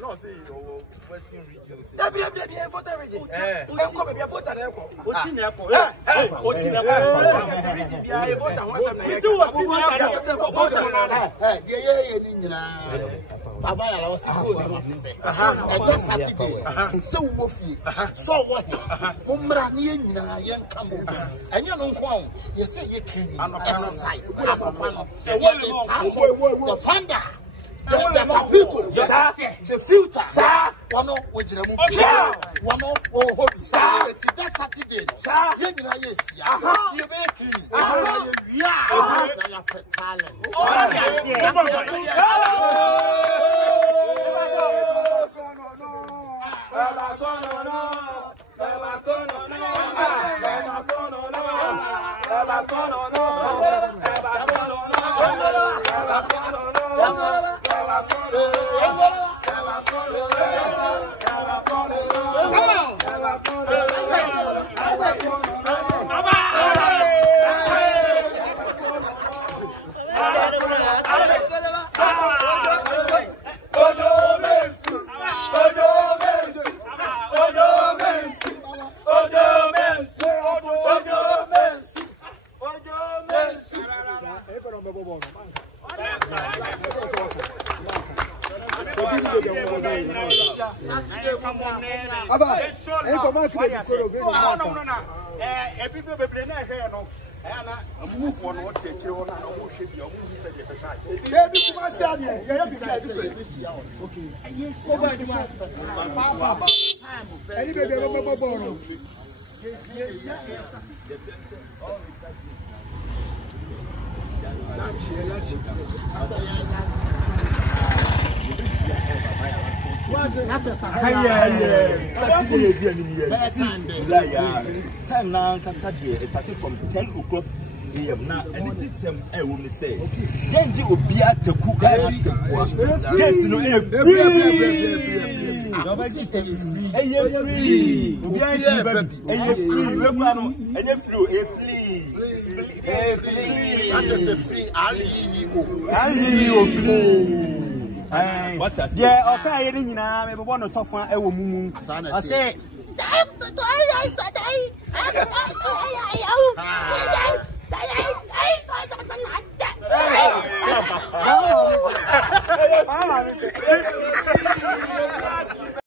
No, say Western region. Voter region. The future, one of which one of home, that Saturday, you make Time now, Saturday, starting from 10 o'clock a.m. now, and it is a woman say, Genji will be at the cook. Get to know yeah, okay, you know, I want to talk for a woman. I say,